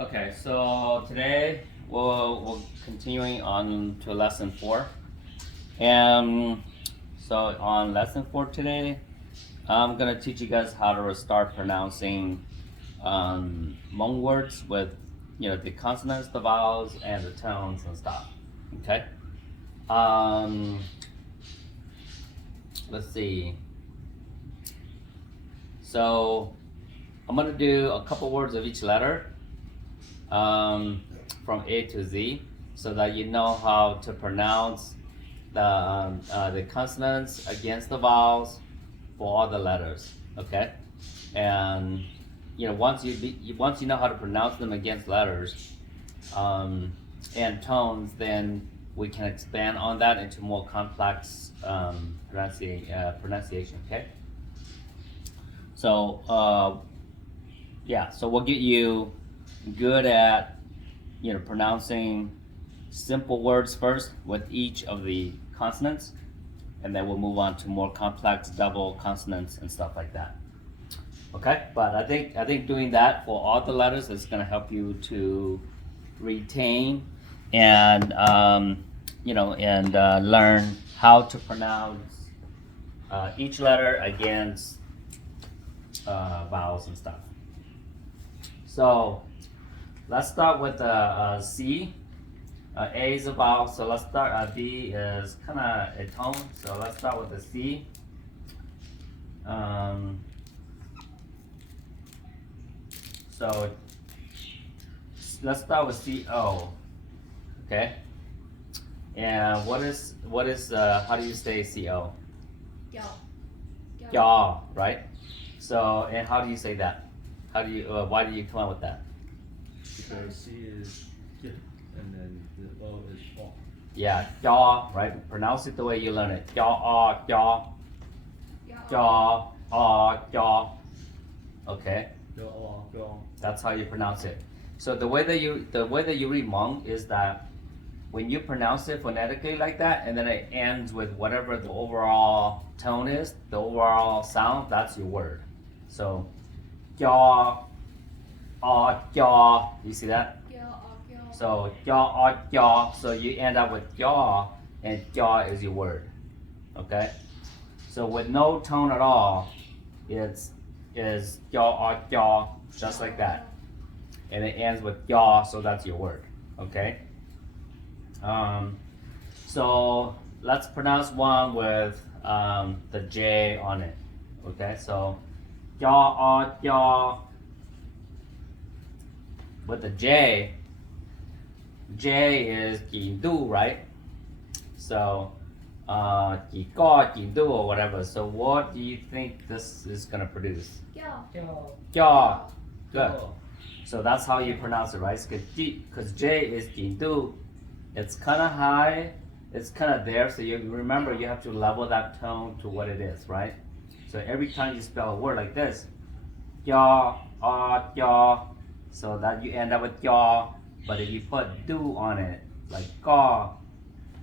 Okay, so today we're continuing on to lesson 4. And so on lesson 4 today, I'm gonna teach you guys how to start pronouncing Hmong words with the consonants, the vowels, and the tones and stuff. Okay. Um, let's see. So I'm gonna do a couple words of each letter from A to Z, so that you know how to pronounce the consonants against the vowels for all the letters. Okay, and once you know how to pronounce them against letters and tones, then we can expand on that into more complex pronunciation. Okay, so yeah, so we'll get you good at pronouncing simple words first with each of the consonants, and then we'll move on to more complex double consonants and stuff like that. Okay, but I think doing that for all the letters is going to help you to retain and learn how to pronounce each letter against vowels and stuff. So let's start with C. A is a vowel, so let's start. B is kind of a tone, so let's start with the C. So let's start with CO. Okay. And what is how do you say CO? Yo. Ya, right? So and how do you say that? How do you? Why do you come up with that? Because C is J and then the O is O. Yeah, ya, right? Pronounce it the way you learn it. Ya, ya, ya, ya. Okay, Yo, O, yo. that's how you pronounce it. So the way that you read Hmong is that when you pronounce it phonetically like that, and then it ends with whatever the overall tone is, the overall sound, that's your word. So, ya, ya. You see that? So ya, so you end up with ya, and ya is your word. Okay? So with no tone at all, it's ya, just like that. And it ends with ya, so that's your word. Okay? So let's pronounce one with the J on it. Okay, so ya. With the J is do, right? So do or whatever. So what do you think this is gonna produce? Yo. Ya. Good. So that's how you pronounce it, right? Because J is do. It's kind of high. It's kind of there. So you remember you have to level that tone to what it is, right? So every time you spell a word like this, ya, ya, so that you end up with ya. But if you put do on it, like ga,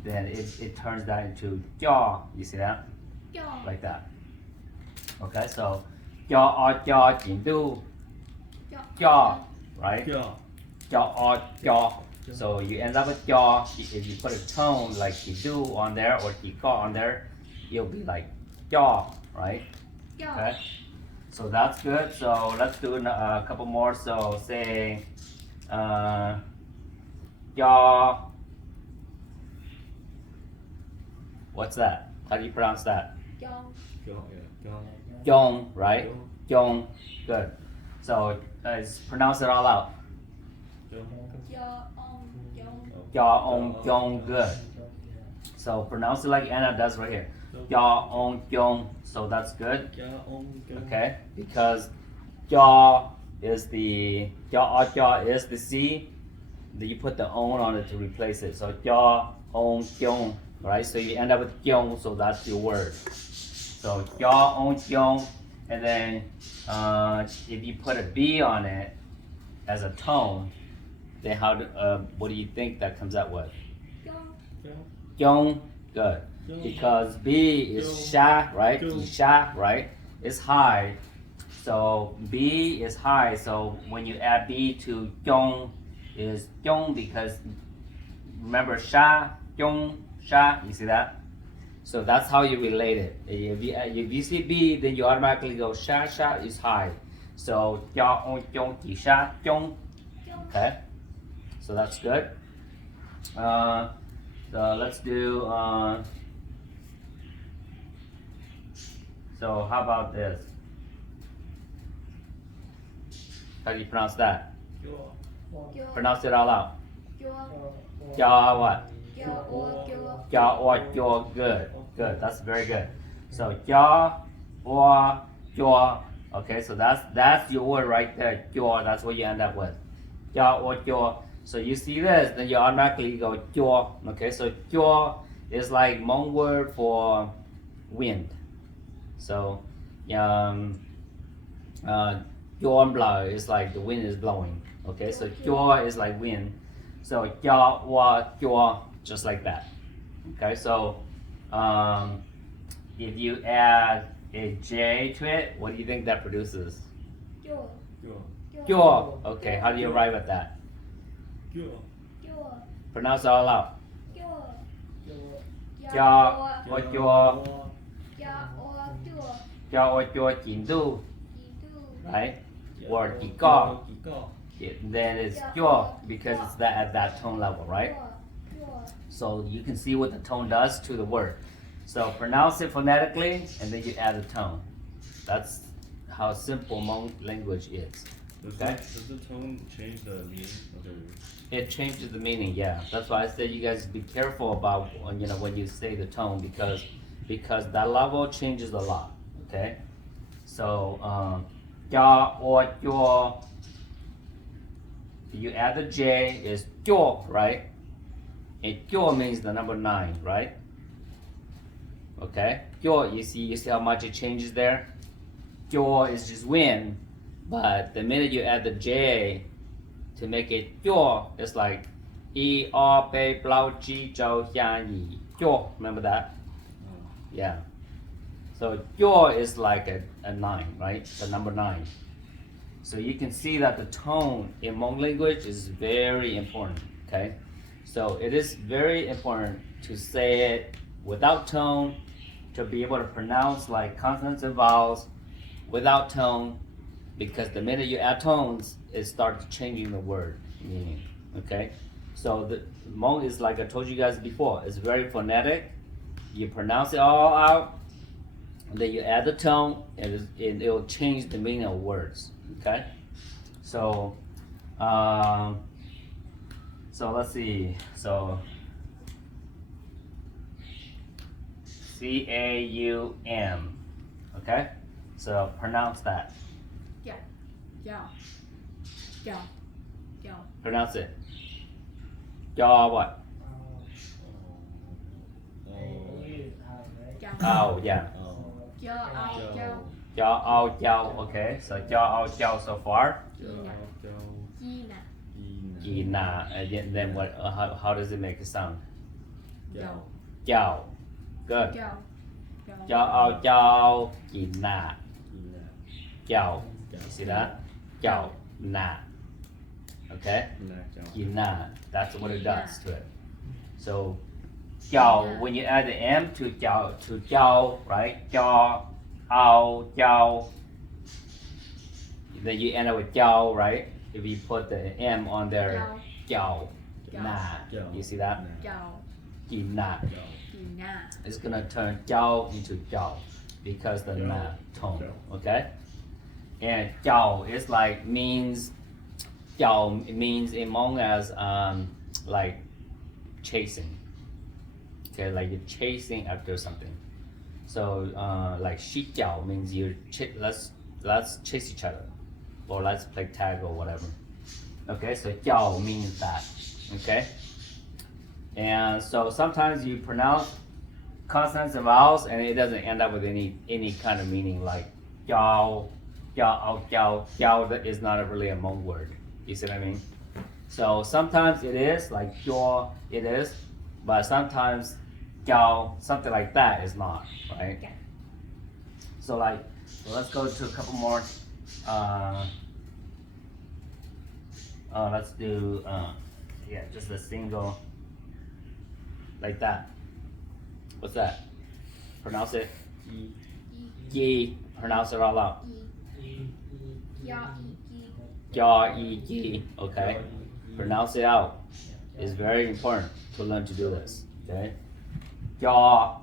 then it turns that into ya. You see that? Like that. Okay, so ya, do, ya, right? Yo. Ya. So you end up with ya. If you put a tone like you do on there or you ga on there, it'll be like ya, right? Okay. So that's good. So let's do a couple more. So say ya. What's that? How do you pronounce that? Yo, yeah. Yo. Yong, right? Yo. Yong. Good. So pronounce it all out. Yo. Ya on yong. Good. So pronounce it like Anna does right here. Ya on yong. So that's good. Yo, yo. Okay, because ya is the C. Then you put the on it to replace it. So ya on yong, right? So you end up with yong. So that's your word. So ya on yong, and then if you put a B on it as a tone, then what do you think that comes out with? Yo. Yong, good. Yo. Because B is Yo. sha, right? Yo. Sha, right? It's high. So B is high. So when you add B to Yong is Yong because remember Sha, Yong, Sha. You see that? So that's how you relate it. If you see B, then you automatically go Sha, Sha is high. So Yong, Yong, Ti, Sha, Yong. Okay. So that's good. So let's do. So how about this? How do you pronounce that? Pronounce it all out. Yaw what? Yaw or yaw. Good. Good. That's very good. So yaw or yaw. Okay, so that's your word right there. Yaw. That's what you end up with. Yaw or yaw. So you see this, then you automatically go yaw. Okay, so yaw is like Hmong word for wind. So blow is like the wind is blowing. Okay, so jaw is like wind. So jaw wa jaw, just like that. Okay, so if you add a J to it, what do you think that produces? Jaw. Okay, how do you arrive at that? Pronounce it all out. Jaw or jaw. Jaw or jaw jin du. Right? Or Giko. Then it's jaw because it's that at that tone level, right? So you can see what the tone does to the word. So pronounce it phonetically and then you add a tone. That's how simple Hmong language is. Okay? Does the tone change the meaning of the word? It changes the meaning, yeah. That's why I said you guys be careful about when you say the tone because that level changes a lot. Okay? So ya or your. You add the J is jo, right? And jo means the number 9, right? Okay? Jo, you see how much it changes there? Jo is just wind, but the minute you add the J to make it jo, it's like E R Bei Blau Ji Zhou Xian Yi. Jo, remember that? Yeah. So jo is like a 9, right? The number 9. So you can see that the tone in Hmong language is very important, okay? So it is very important to say it without tone, to be able to pronounce like consonants and vowels without tone, because the minute you add tones, it starts changing the word meaning, okay? So the Hmong is, like I told you guys before, it's very phonetic. You pronounce it all out, and then you add the tone, and it'll change the meaning of words. Okay, so let's see. So Caum. Okay, so pronounce that. Pronounce it. Yaw what? Oh yeah. Jiao ao jiao, okay, so jiao ao jiao so far. Gina, and then what? How does it make a sound? Jiao, good. Jiao ao jiao, gina, jiao. You see that? Jiao na, okay. Gina, that's what it does to it. So jiao, when you add the m to jiao, right? Jiao. Ao, jiao. Then you end up with jiao, right? If you put the M on there, jiao, na. You see that? Gina. It's gonna turn jiao into jiao because the na tone, okay? And jiao is like means, jiao means in Hmong as like chasing. Okay, like you're chasing after something. So like shi jiao means let's chase each other, or let's play tag or whatever. Okay, so jiao means that. Okay, and so sometimes you pronounce consonants and vowels, and it doesn't end up with any kind of meaning. Like jiao, jiao that is not really a Hmong word. You see what I mean? So sometimes it is like jaw, it is, but sometimes something like that is not, right? So let's go to a couple more let's do yeah, just a single like that. What's that? Pronounce it. Yi. Pronounce it all out. Ya, yi, yi. Okay. Pronounce it out. It's very important to learn to do this. Okay. Ya.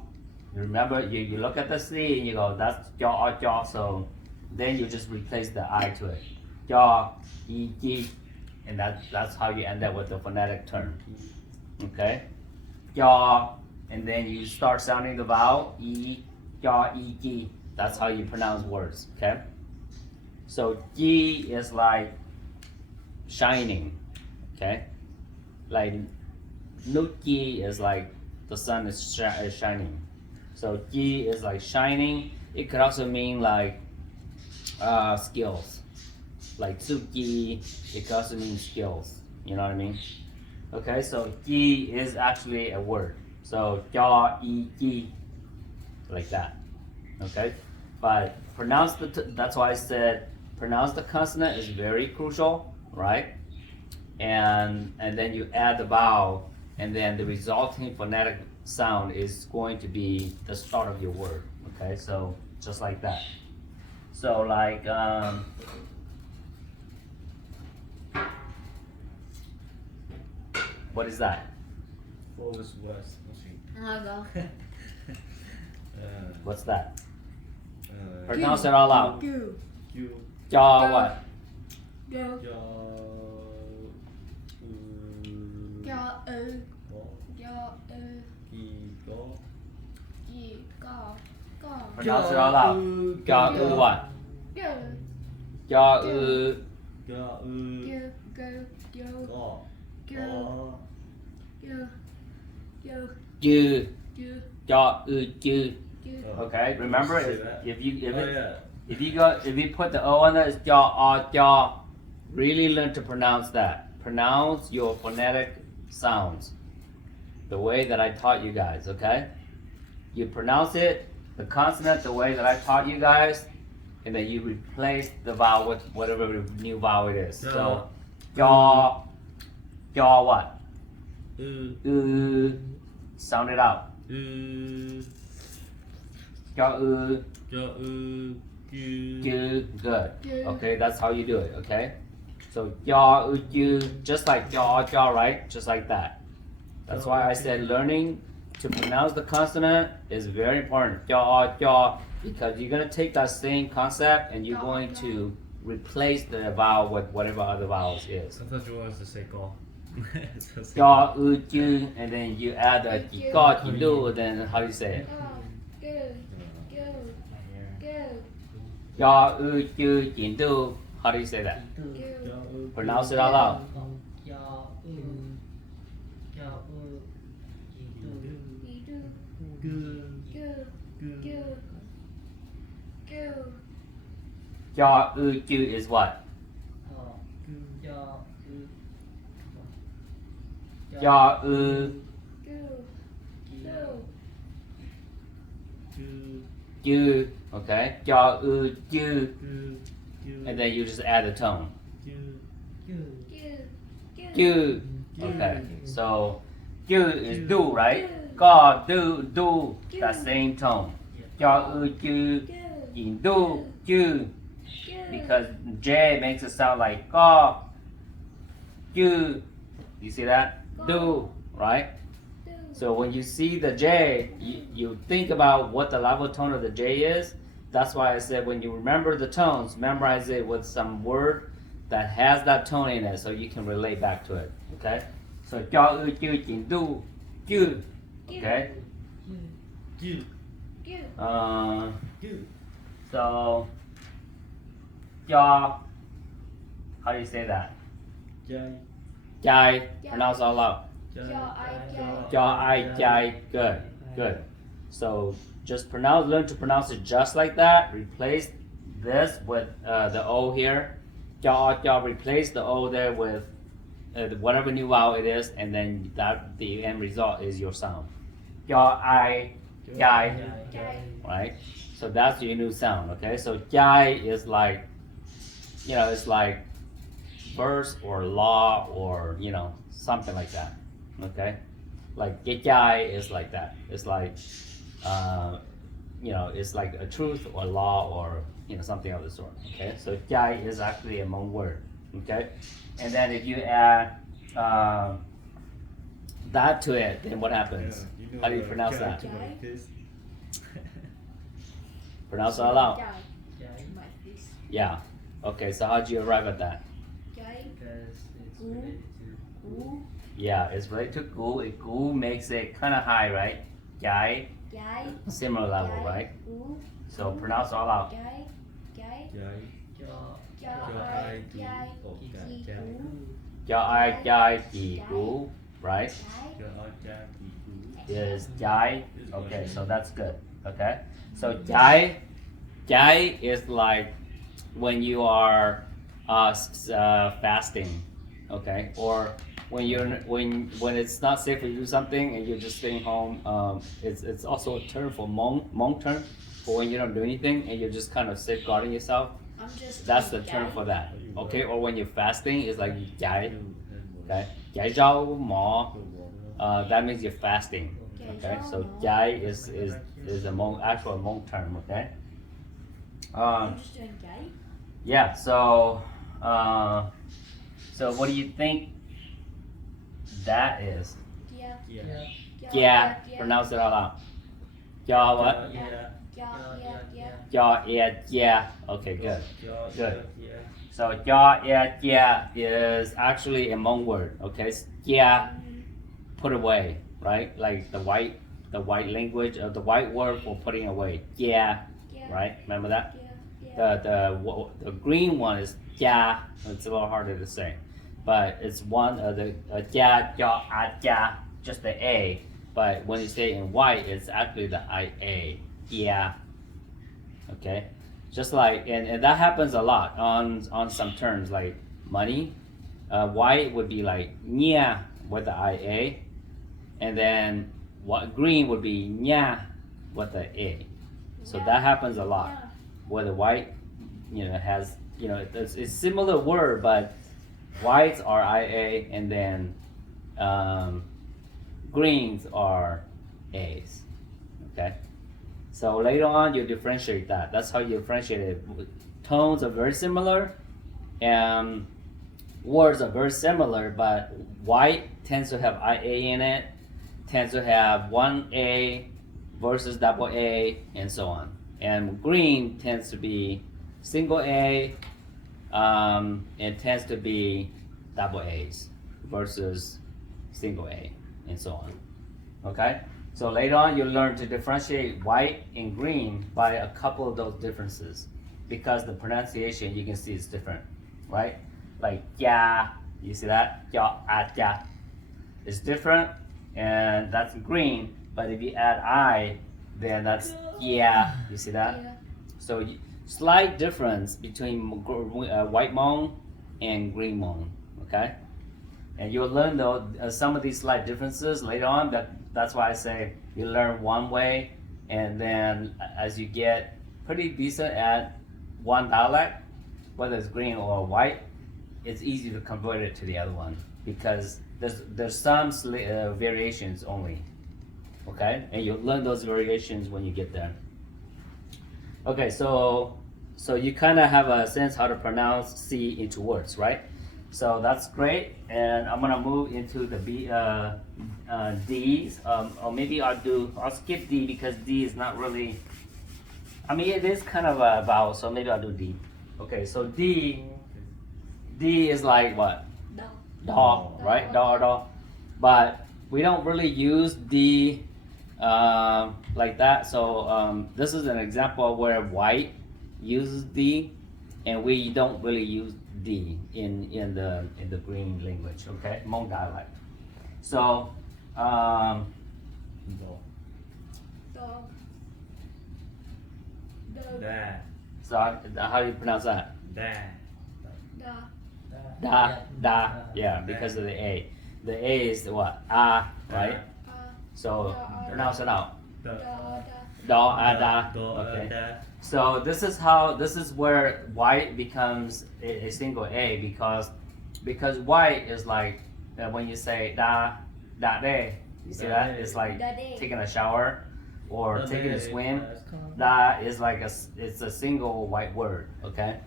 Remember, you look at the C and you go, that's ya, ya. So then you just replace the I to it. Ya, yi, yi. And that's how you end up with the phonetic term. Okay. Ya. And then you start sounding the vowel. E, ya, e, yi. That's how you pronounce words. Okay. So yi is like shining. Okay. Like nuki is like the sun is shining. So yi is like shining. It could also mean like skills. Like tsuki, it could also mean skills. You know what I mean? Okay, so yi is actually a word. So ya, yi, yi, like that. Okay, but pronounce that's why I said pronounce the consonant is very crucial, right? And then you add the vowel, and then the resulting phonetic sound is going to be the start of your word. Okay, so just like that. So like what is that? What was West? What's that? Pronounce it all out. Q. Ja what? Ja. Pronounce it all out. Ja what? Ja you. Ja you. Okay, remember if you put the O on there, it's ja. Really learn to pronounce that. Pronounce your phonetic sounds the way that I taught you guys. Okay, you pronounce it, the consonant, the way that I taught you guys, and then you replace the vowel with whatever new vowel it is. So ja what? Sound it out. Good. Okay, that's how you do it. Okay, so just like ja, right? Just like that. That's why I said learning to pronounce the consonant is very important. Ja, because you're gonna take that same concept and you're going to replace the vowel with whatever other vowels is. I thought you wanted to say go. Ja, and then you add the ga, then how do you say it? Ja, how do you say that? Pronounce it out loud. Ja, is what? Ja, okay? Ja, and then you just add a tone. Okay, so is do, right? Ga, do, that same tone. Ja, do, because J makes it sound like ga, you see that? Do, right? So when you see the J, you think about what the level tone of the J is. That's why I said when you remember the tones, memorize it with some word that has that tone in it so you can relate back to it. Okay? So do, okay? So ja, how do you say that? Jai, pronounce all out. Jai, good. So just learn to pronounce it just like that. Replace this with the O here. Ja, replace the O there with whatever new vowel it is, and then the end result is your sound. Jai, right? So that's your new sound, okay? So jai is like it's like verse or law or something like that. Okay, like Nchaiv is like that. It's like it's like a truth or law or something of the sort. Okay, so Nchaiv is actually a Hmong word. Okay, and then if you add that to it, then what happens? How do you pronounce that? Pronounce it out loud. Yeah. Okay, so how do you arrive at that? Because it's related to Yeah, it's related to gu. Gu makes it kind of high, right? Nchaiv, similar level, right? So pronounce all out. Cho ai chai thì gu, right? Is Nchaiv. Okay, so that's good. Okay, so Nchaiv is like when you are fasting, okay, or when it's not safe for you to do something and you're just staying home. It's also a term for Hmong term for when you don't do anything and you're just kind of safeguarding yourself. That's the term for that. Okay, or when you're fasting, it's like Nchaiv. Okay, Nchaiv rau mo. That means you're fasting. Okay, so Nchaiv is a actual Hmong term. Okay. Yeah. So what do you think that is? Yeah. Pronounce it out loud. Yeah. What? Yeah. Okay. Good. Good. So yeah is actually a Hmong word. Okay. Yeah. Put away. Right. Like the white language of the white word for putting away. Yeah. Right. Remember that. The green one is ja. It's a little harder to say, but it's one of the ja, ja, just the a. But when you say in white, it's actually the ia. Yeah. Okay. Just like and that happens a lot on some terms like money. White would be like nya with the ia, and then what green would be nya with the a. So that happens a lot. Where the white, has, it's similar word, but whites are IA and then greens are A's. Okay. So later on, you differentiate that. That's how you differentiate it. Tones are very similar, and words are very similar, but white tends to have IA in it, tends to have one A versus double A, and so on. And green tends to be single A, and tends to be double A's versus single A, and so on. Okay? So later on, you'll learn to differentiate white and green by a couple of those differences because the pronunciation you can see is different, right? Like ya, you see that? Ya, ya. It's different, and that's green, but if you add I, then that's yeah. You see that? Yeah. So slight difference between white Hmong and green Hmong. Okay, and you'll learn though some of these slight differences later on. That's why I say you learn one way, and then as you get pretty decent at one dialect, whether it's green or white, it's easy to convert it to the other one because there's some variations only. Okay, and you'll learn those variations when you get there. Okay, so you kind of have a sense how to pronounce C into words, right? So that's great, and I'm gonna move into the D's, or maybe I'll skip D because D is not really. I mean, it is kind of a vowel, so maybe I'll do D. Okay, so D is like what? Dog, right? Dog. But we don't really use D like that. So this is an example where white uses D, and we don't really use D in the green language. Okay, Hmong dialect. So so how do you pronounce that? Da. Yeah, because of the A. The A is what? Ah, right? So pronounce it out. Da. Okay. So this is where white becomes a single A because white is like when you say da day, you see that? It's like Da day. taking a shower or Da taking a day. swim. Da is like it's a single white word, okay?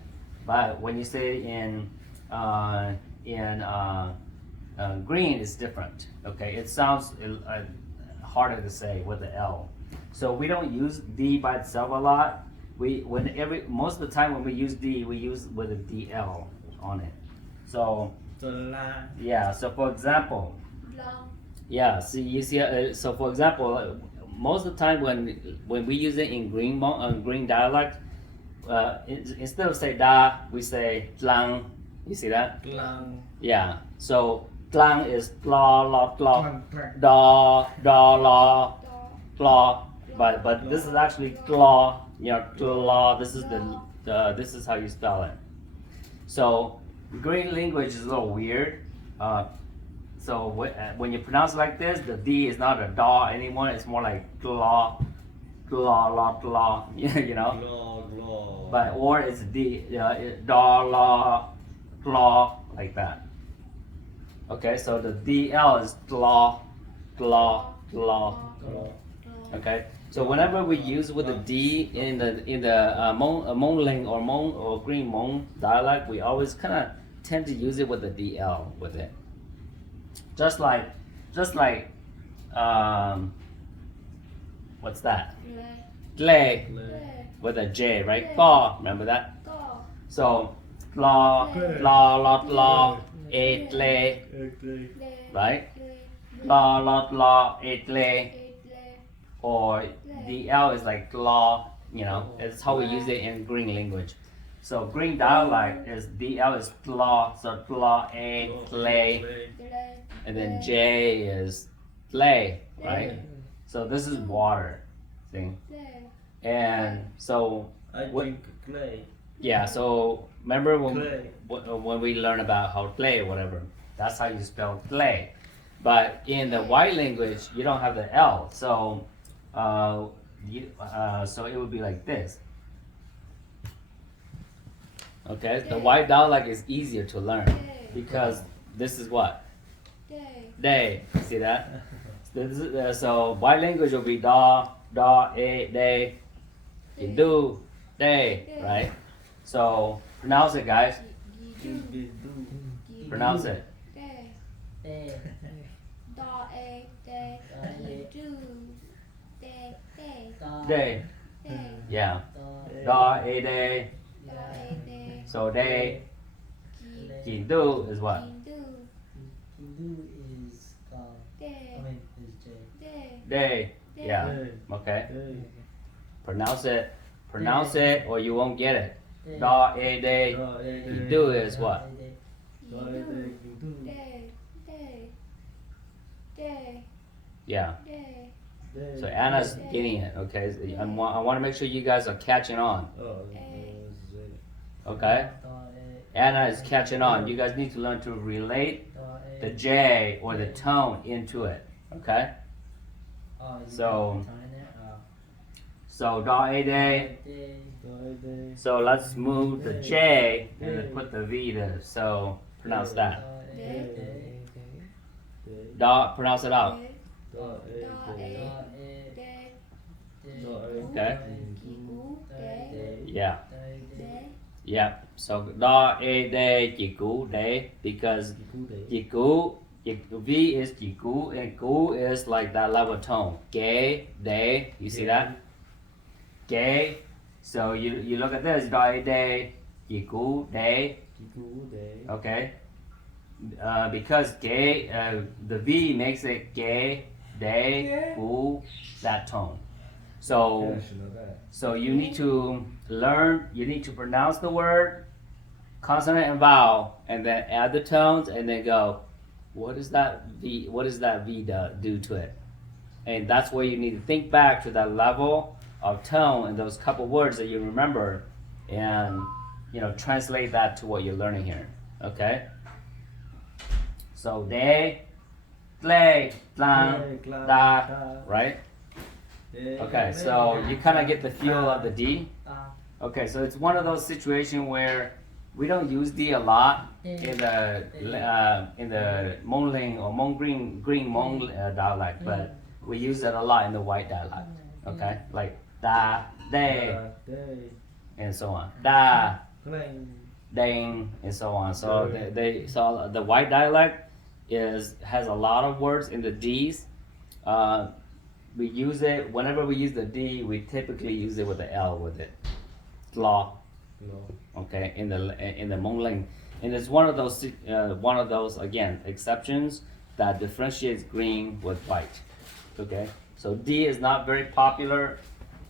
But when you say in green, it's different, okay? It sounds harder to say with the L. So we don't use D by itself a lot. Most of the time when we use D, we use with a DL on it. So yeah. So for example, Long. yeah. See, you see. So for example, most of the time when we use it in green dialect, instead of say da, we say tlang. You see that? Yeah. So tlang is la la la da la claw, but this is actually claw. Claw. This is this is how you spell it. So green language is a little weird. So when you pronounce it like this, the D is not a da anymore. It's more like claw, claw. You know. But or it's D da la claw like that. Okay, so the DL is claw. Okay, so whenever we use with the D in the Hmong or Hmong or Green Hmong dialect, we always kind of tend to use it with the DL with it. Just like, what's that? Gle with a J, right? Ga, remember that? Go. So, la, it lay, right? La, it lay. Or the L is like law, it's how we use it in green language. So green dialect is the L is law, so law a lay, and then J is lay, right? So this is water, see? And so I drink clay. yeah, so remember when we learn about how clay or whatever, that's how you spell clay. But in the white language, you don't have the L, so so it would be like this. Okay, the white dialect is easier to learn because this is what? Day. See that? So white language will be da, a, day, do, day, right? So pronounce it, guys. Pronounce it. Day. Yeah. Da, a, day. So day. Do is what? Day. Yeah. Okay. Pronounce it, or you won't get it. Da, a, day. Do is what? Yeah. So Anna's getting it. Okay. I want to make sure you guys are catching on. Okay. Anna is catching on. You guys need to learn to relate the J or the tone into it. Okay. So da, a, day. So let's move the J and then put the V there. So pronounce that. Da, pronounce it out. Okay. Yeah. Yeah. So da, a, day, chỉ cú, day, because chỉ cú, V is chỉ cú, and cú is like that level tone. Gay, day. You see that? Gay. So you look at this. Da, a, day, chỉ cú, day. Okay. Because gay, the V makes it gay, day, cú, that tone. So you need to learn. You need to pronounce the word, consonant and vowel, and then add the tones, and then go, what does that V do to it? And that's where you need to think back to that level of tone and those couple words that you remember, and translate that to what you're learning here. Okay. So day, play, tlang, da, right? Okay, so you kind of get the feel of the D. Okay, so it's one of those situations where we don't use D a lot in the Mongling or Green Hmong dialect, but we use it a lot in the white dialect. Okay, like da, day, and so on. Da, dang, and so on. So so the white dialect has a lot of words in the D's. We use it whenever we use the D. We typically use it with the L with it. Law. Okay, in the Mongling, and it's one of those again exceptions that differentiates green with white. Okay, so D is not very popular,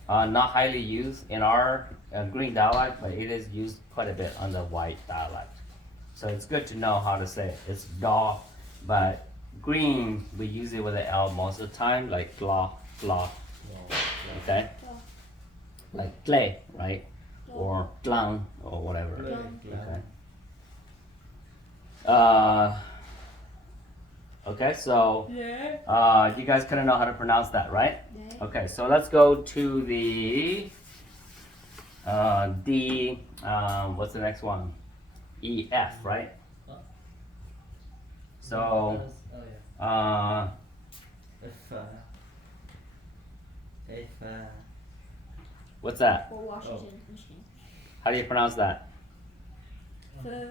not highly used in our green dialect, but it is used quite a bit on the white dialect. So it's good to know how to say it. It's da, but green we use it with an L most of the time, like blah. Okay, like clay, right? Or clown or whatever. Okay. Okay, so you guys kind of know how to pronounce that, right? Okay, so let's go to the D. What's the next one? E, F, right? So what's that? For Washington machine. How do you pronounce that? Fu.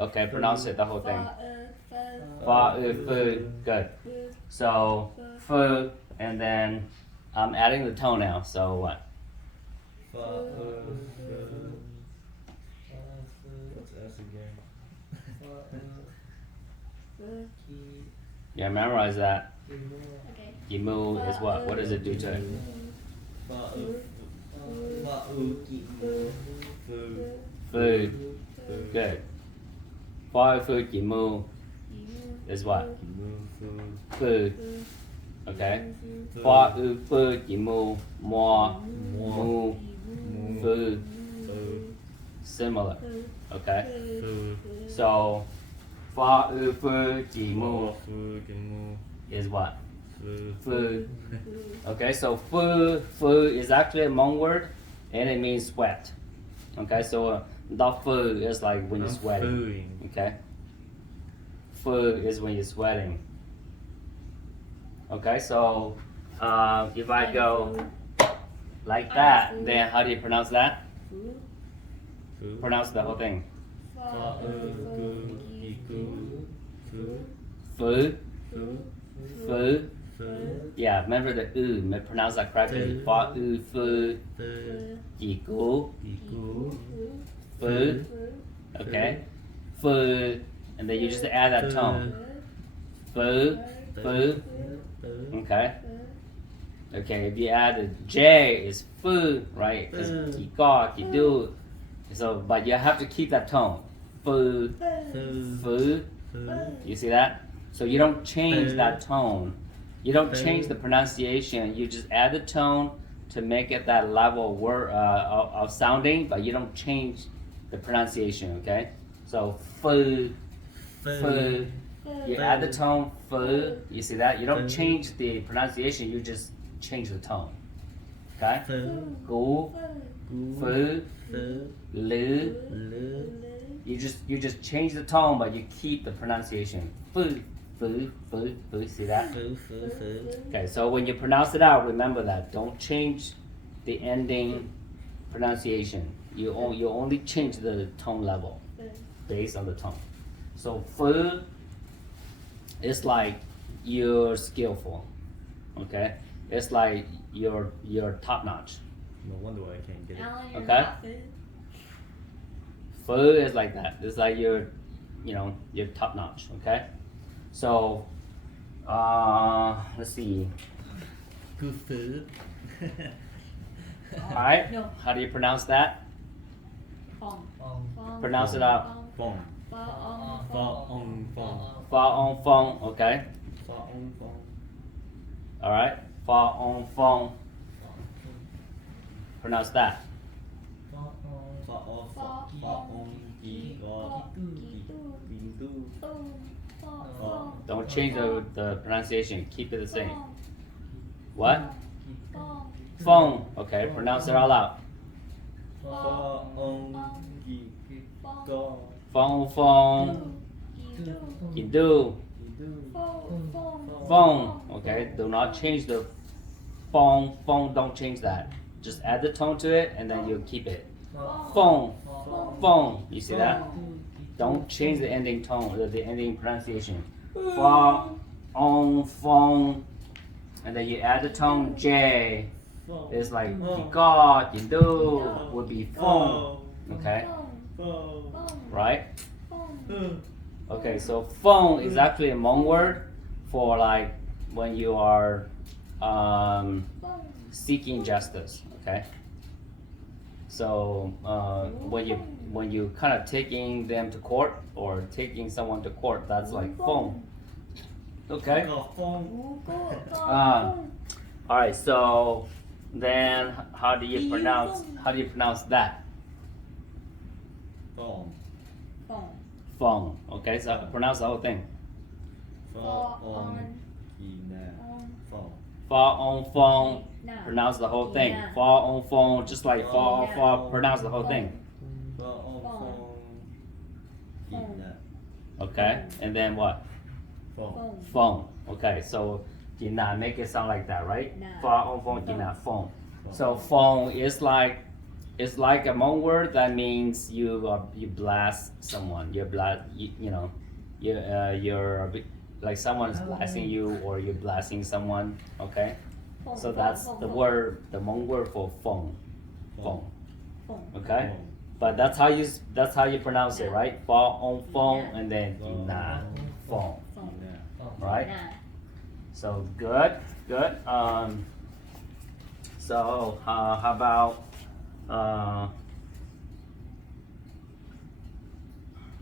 Okay, pronounce it the whole thing. Fa, fu. Good. So fu, and then I'm adding the tone now. So what? What's S again? Yeah, memorize that. Okay. Yimu is what? What does it do to it? Fu. Good. Fa, fu, yimu is what? Fu. Okay. Fa, fu, yimu, mo, mu, fu. Similar. Okay. So fa, fu, yimu is what? Fu. Okay, so fu is actually a Hmong word, and it means sweat. Okay, so the fu is like when you're sweating. Okay, fu is when you're sweating. Okay, so if I go like that, then how do you pronounce that? Pronounce the whole thing. Fu. Fu. Yeah, remember the pronounce that correctly. Fa, fu, yi, gu. Fu. Okay. Fu. And then you just add that tone. Fu. Fu. Okay. Okay, if you add the J, is fu, right? Because ki ga, ki do. So, but you have to keep that tone. Fu. Fu. You see that? So you don't change that tone. You don't change the pronunciation. You just add the tone to make it that level word of sounding, but you don't change the pronunciation. Okay? So fu, fu. You add the tone fu. You see that? You don't change the pronunciation. You just change the tone. Okay? Gu, fu, lu. You just change the tone, but you keep the pronunciation. Fu. Fu, fu, fu, see that? Okay, so when you pronounce it out, remember that. Don't change the ending pronunciation. You only change the tone level based on the tone. So fu is like you're skillful. Okay? It's like you're top notch. No wonder why I can't get it. Alan, you're Okay. not food. Fu is like that. It's like you're top notch. Okay? So, let's see. Good food. All right. No. How do you pronounce that? Fong. Pronounce it out. Fong. Fong. Fa on fong. Okay. Fong. All right. Fa on fong. Pronounce that. Don't change the pronunciation. Keep it the same. What? Phone. Phone. Okay, pronounce it all out. Pho ông gì có Phone, phone. You do. You do. Phone. Phone. Okay, do not change the phone. Phone, don't change that. Just add the tone to it and then you keep it. Phone. Phone. You see that? Don't change the ending tone, the ending pronunciation. Phone, phone. And then you add the tone J. It's like God, you do would be phone. Okay, Phone. right? Phone. Okay, so phone is actually a Hmong word for like when you are Phone. seeking justice. Okay. So when you kind of taking them to court or taking someone to court, that's like phone. Okay. phone All right. So then, how do you pronounce that? phone Phone. Phone. Okay. So pronounce the whole thing. pho ông gì nè phone Fa on phone. Nah. Pronounce the whole thing. Yeah. Fa on phone. Just like fa. Pronounce the whole thing. pho ông phone gì nè Okay. And then what? phone Phone. Okay. So did not make it sound like that, right? No. Fa on phone. Did not phone. So phone is like it's like a Hmong word that means you blast someone. You know you're like someone's blasting you or you're blasting someone. Okay. So that's the word, the Hmong word for phone. Phone. Okay. But that's how you pronounce it, right? Fa on phone and then na phone. Right? So good. So how about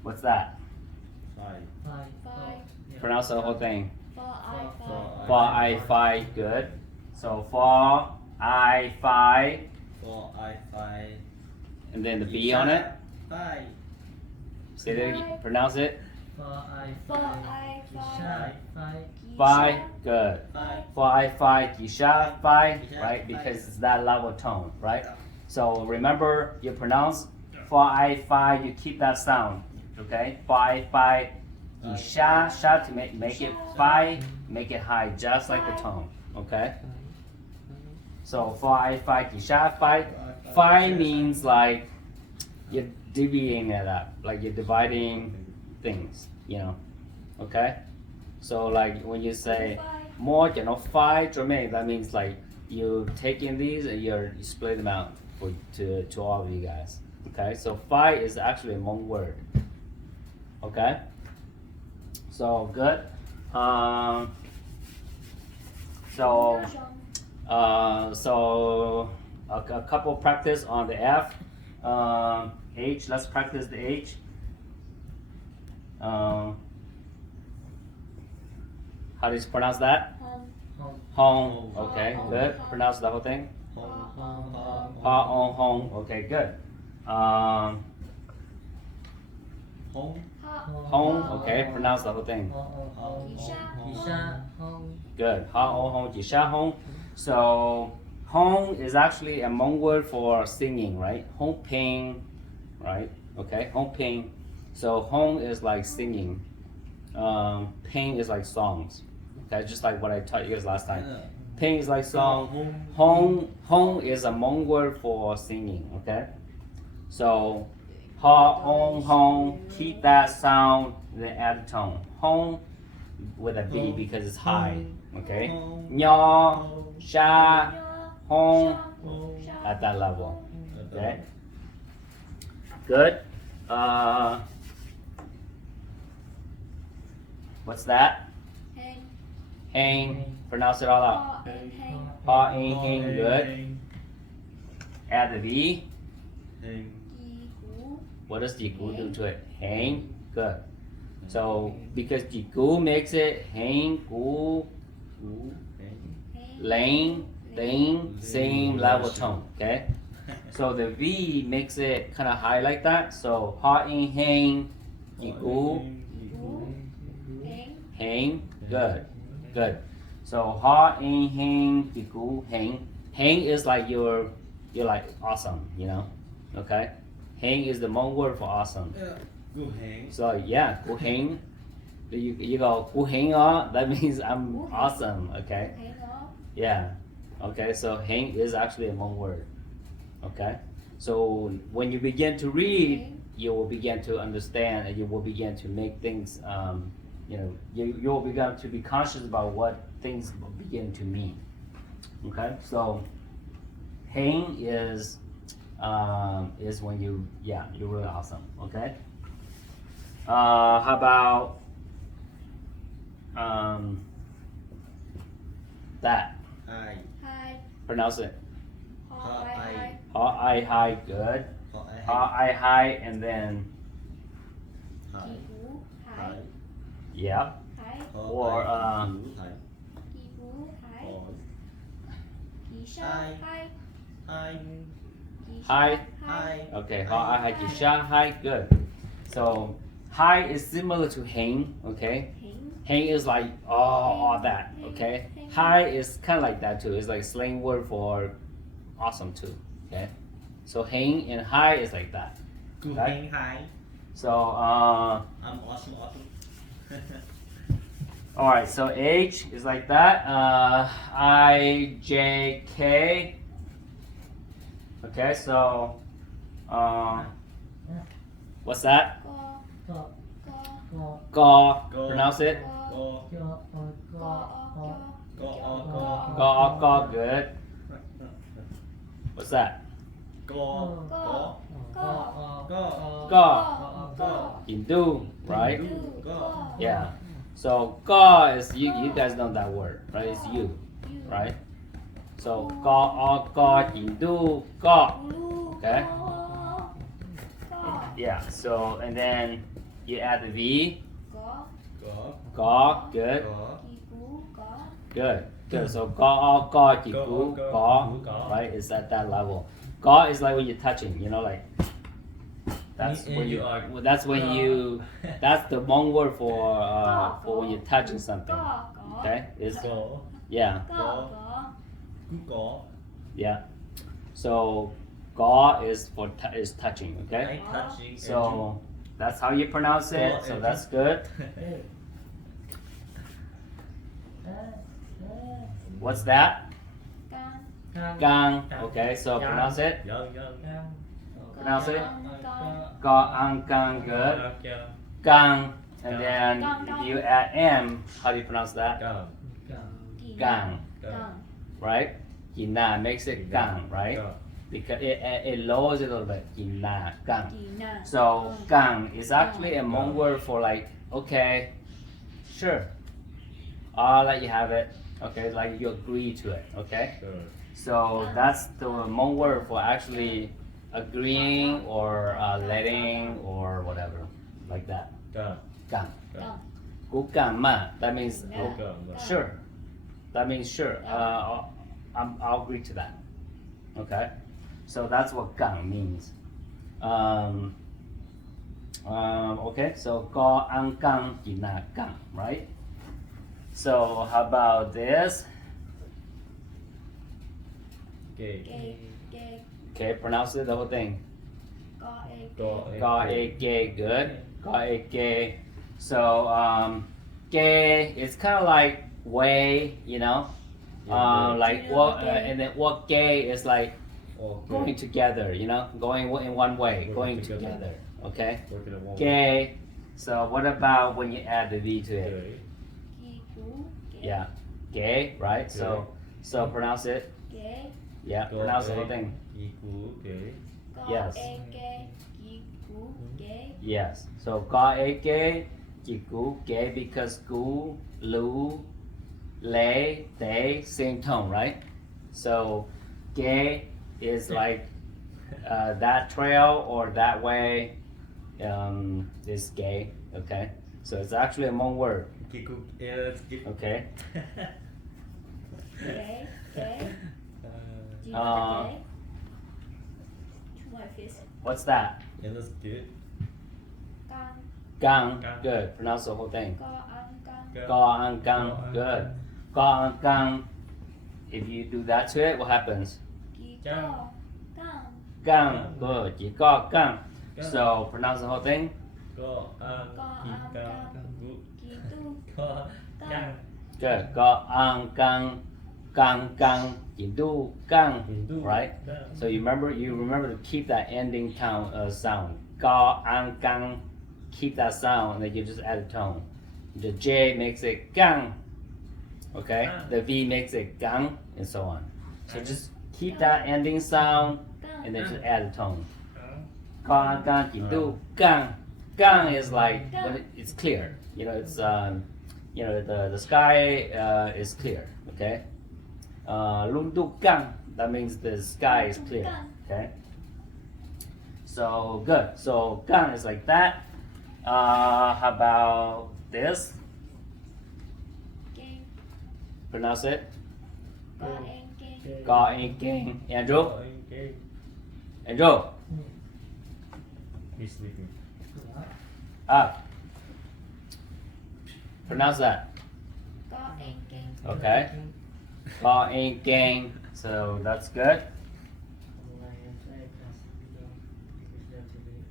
what's that? five Pronounce the whole thing. For For I fight, good. So for I fight, pho I five and then the B on it. five Say that again. Pronounce it. Fight, good. For I fight, Gisha fight, right? Because it's that level tone, right? So remember, you pronounce for I fight, you keep that sound, okay? For I fight, Gisha, sha to make it fight, make it high, just like the tone, okay? So for I fight, Gisha fight. Fight means like you're divvying it up, like you're dividing things, you know, okay? So like when you say more, you know, five Jermaine, that means like you taking these and you split them out to all of you guys. Okay, so five is actually a Hmong word. Okay, so good. So a couple practice on the F. H. Let's practice the H. How do you pronounce that? Hong. Okay, good. Pronounce the whole thing. Ha on hong. Okay, good. Hong. Okay, pronounce the whole thing. Good. Ha on hong. Jisha hong. So hong is actually a Hmong word for singing, right? Hong ping, right? Okay, hong ping. So hong is like singing. Ping is like songs. Okay, just like what I taught you guys last time. Ping is like song. Hong is a Hmong word for singing. Okay, so ha on hong. Keep that sound, then add a tone. Hong with a B because it's high. Okay, nya, sha, hong at that level. Okay, good. What's that? Hang. Pronounce it all out. Ha, hang, good. Add the V. What does jigu do to it? Hang. Good. So because jigu makes it hang, gu, lane, thing, same level tone. Okay. So the V makes it kind of high like that. So ha, hang, jigu, hang. Good. So ha in hang tiku hang. Hang is like you're like awesome, you know. Okay? Hang is the Hmong word for awesome. Gu hang. So yeah, gu hang. You go gu hang on, that means I'm Gu hang. awesome, okay? Hang on. Yeah. Okay, so hang is actually a Hmong word. Okay? So when you begin to read, Hang. you will begin to understand and you will begin to make things you will begin to be conscious about what things begin to mean. Okay? So hang is when you're really awesome. Okay? How about that? Hai. Hai. Pronounce it. Ho ai. Ha I hi, good. Ho ai Ha I hi, and then Kỳ Hai. phú. Hai. Hai. yeah. Hai. Ho Or, ai phú. Hai. Kỳ phú. Hai. Ho. Kỳ sa. Hai. Hai. Hai. Kỳ Hai. sa. Hai. Hai. Okay. Ha I hi, kisha hi, good. So hi is similar to hang. Okay. Hang. Hang is like all that. Hang. Okay. Hang. Hi is kind of like that too. It's like slang word for awesome too. Okay. So hang and hi is like that. Gu Right. hang hai. So I'm awesome. all right. So H is like that. I J K. Okay. So what's that? Co. Co. Ga. Go. Pronounce it. Co. Go. Co. Co. Go. Ga. Ga. Good. What's that? Go. Go. Co. Go. Ga. Go. Hindu, right? Do. Go. Yeah. So ga is you guys know that word, right? It's you, You. right? So ga Hindu ga. Okay. Co. Co. Yeah. So and then you add the V. Có. Go. Ga. Good. Go. Kỳ phú. Có. Good. Good. So ga jigu ga. Right? It's at that level. Ga is like when you're touching. You know, like. That's And when you you. are- That's when you. That's the Hmong word for when you're touching something. Có. Có. Okay. It's Go. yeah. Có. Có. Go. Yeah. So ga is is touching. Okay. I touching. So that's how you pronounce it. Ga So and that's good. What's that? Can. Gang. Okay. So pronounce it. Young. Pronounce it. Con. Ga ang gang. Good. Gang. And then Gang. you add m. How do you pronounce that? Kỳ Gang. Gang. Right. Kina makes it gang. Right. Because it lowers it a little bit. Kina gang. Kỳ na. So gang is actually a Hmong word for like, okay, sure, I'll let you have it. Okay, like you agree to it. Okay, so that's the Hmong word for actually agreeing or letting or whatever, like that. Gang. Gang. Gu gang ma. That means Yeah. sure. That means sure. I'll agree to that. Okay, so that's what gang means. Okay, so ga ang gang gina gang, right? So how about this? Okay. Kê. Kê. Okay, pronounce it the whole thing. Có. Ê. Go. Ga a gay, good. Ga a gay. So gay is kind of like way, you know. Like what, and then what gay is like going together, you know, going in one way, going together. Okay, gay. So what about when you add the v to it? Kỳ phú. Kê. Yeah, gay, right? So pronounce it. Kê. Yeah, pronounce the whole thing. Có. Yes. Ê. Kê. Kỳ phú. Kê. Yes. So ga a gay, jigu gay because gu, lu, lay, they, same tone, right? So gay is like that trail or that way is gay. Okay. So it's actually a Hmong word. Okay. Kê. Kê. Chị Ờ. nói kê. To my face. What's that? It looks good. Can. Gang. Gang. Good. Pronounce the whole thing. Có ăn can. Ga ang gang. Good. Ga gang. If you do that to it, what happens? Ký Gang. co. Gang. Gang. Good. Chỉ có gang. So pronounce the whole thing. Có ăn kỳ ca gụ Ký tu. có gang. Good. Ga ang gang. Gang gang. Chỉ do gang. Right? So you remember to keep that ending sound. Ga ang gang. Keep that sound, and then you just add a tone. The J makes it gang. Okay? The V makes it gang, and so on. So just keep that ending sound, and then just add a tone. Gang gang chỉ do gang. Gang is like when it's clear. You know, it's the sky is clear. Okay? Lung du gang. That means the sky is clear. Okay? So good. So gang is like that. How about this? Gang. Pronounce it. Có em gang. Ga in gang. Andrew. Có cái Andrew. he's sleeping. Up. Pronounce that. Có em gang. Okay. Ga in gang. So that's good.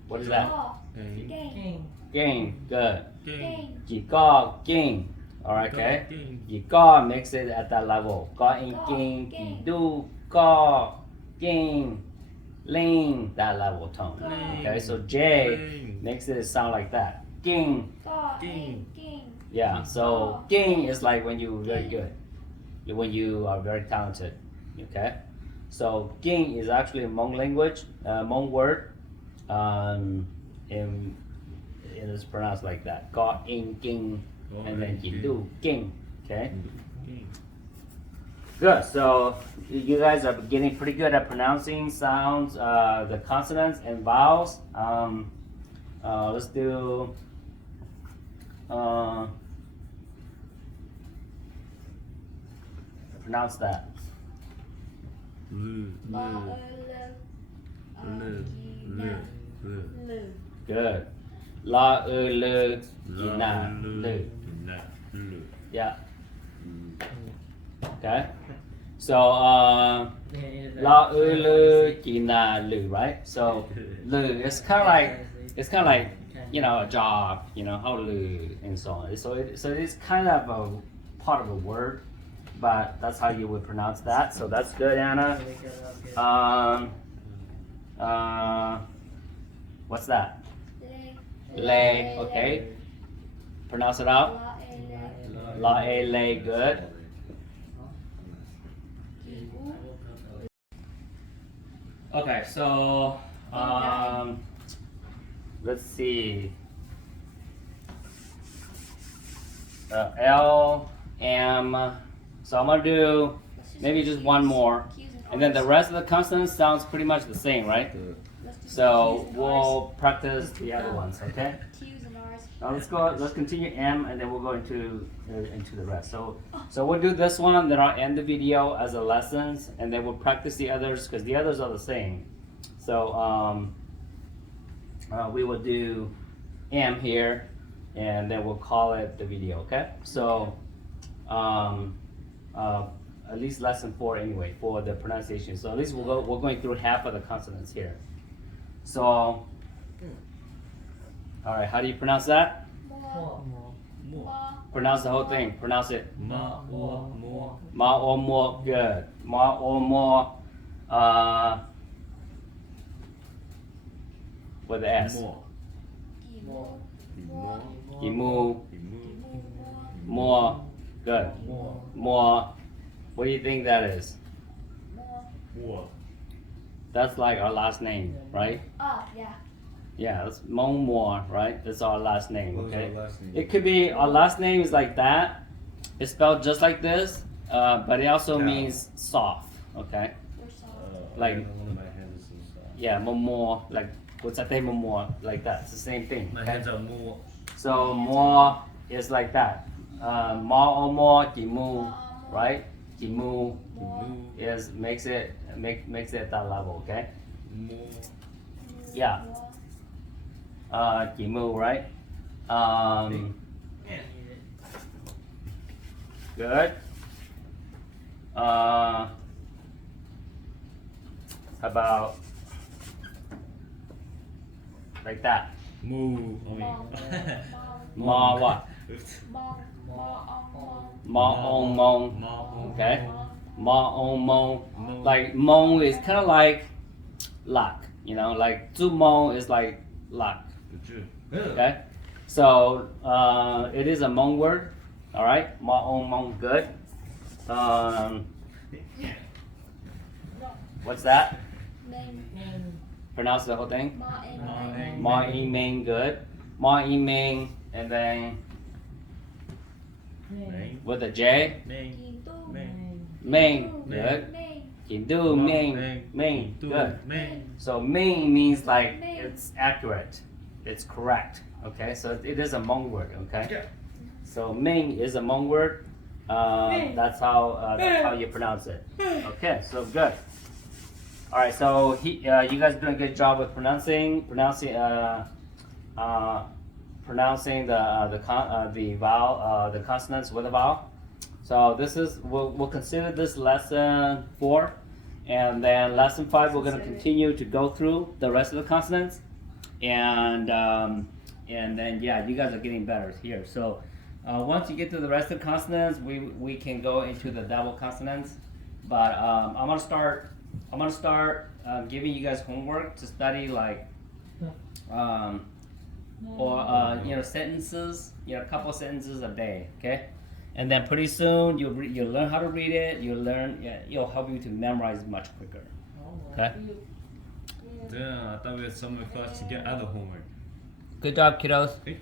What is that? Có. Gang. Gang. Gang. Good. Gang. Gang. Chỉ có gang. Alright, okay. Chỉ có makes it at that level. Ga in Có, gang. Chỉ gang. do có gang. Ling. That level tone. Ling. Okay, so J Ling. makes it sound like that. Gang. Có Gang. em gang. Yeah, so gang is like when you're very good, when you are very talented. Okay, so gang is actually a Hmong language, Hmong word, and it's pronounced like that. Ga in ging, and then you do ging. Okay, good. So you guys are getting pretty good at pronouncing sounds, the consonants and vowels. Let's do. Pronounce that. Ba ơ lơ. Lư. Good. La lư na lư. Yeah. Okay. So la lư na lư, right? So lư it's kind of like a job, how lư and so on. So it's kind of a part of a word, but that's how you would pronounce that. So that's good, Anna. What's that? Lê. Lay. Okay. Pronounce it out. La e lê. Lay. Good. Ký ú. Okay, so let's see. L, M. So I'm gonna do maybe just one more, and then the rest of the consonants sounds pretty much the same, right? So we'll practice the other ones, okay? Q's and R's. Now let's continue M, and then we'll go into the rest. So we'll do this one, then I'll end the video as a lessons, and then we'll practice the others because the others are the same. So we will do M here, and then we'll call it the video, okay? So at least lesson 4 anyway for the pronunciation. So at least we're going through half of the consonants here. So, all right, how do you pronounce that? Mua. Mua. Pronounce the whole thing. Pronounce it. Ma o mo. Ma or more. Good. Ma or more. With the S. Mo. Ký mu. Mo. Imu. Ký mu. Mua. More. Good. Mo. More. What do you think that is? Mua. Mo. That's like our last name, right? Yeah. Yeah, that's Hmong More, right? That's our last name, What was okay? our last name? It could be our last name is like that. It's spelled just like this, but it also Yeah. means soft, okay? We're soft. Like- One of my hands is soft. Yeah, Momo, like what's that name, Momo, like that. It's the same thing. My Okay? hands are more. So more is like that. Ma or more, Jimu, right? Jimu Mua. is makes it at that level, okay? More. Yeah. Mua. Jimu, right? Good. How about like that? Moo. Ma what? Ma on mong. Okay. Ma on mong. Like mong is kind of like luck, you know, like zu mong is like luck. Okay. So it is a Hmong word. All right. Ma on mong. Good. What's that? Pronounce the whole thing. Ma in ming. Good. Ma in ming, and then with a J. Ming. Good. Kindu ming. Good. So ming means like it's accurate, it's correct. Okay, so it is a Hmong word. Okay. So ming is a Hmong word. That's how you pronounce it. Okay, so good. All right, so you guys are doing a good job with pronouncing the vowel, the consonants with a vowel. So this is we'll consider this lesson 4, and then lesson 5 we're going to continue to go through the rest of the consonants, and then yeah, you guys are getting better here. So once you get to the rest of the consonants, we can go into the double consonants. But I'm gonna start giving you guys homework to study, like sentences, a couple sentences a day, okay? And then pretty soon you'll learn how to read it. It'll help you to memorize much quicker. Okay. Yeah, I thought we had something for us to get out of homework. Good job, kiddos. Okay.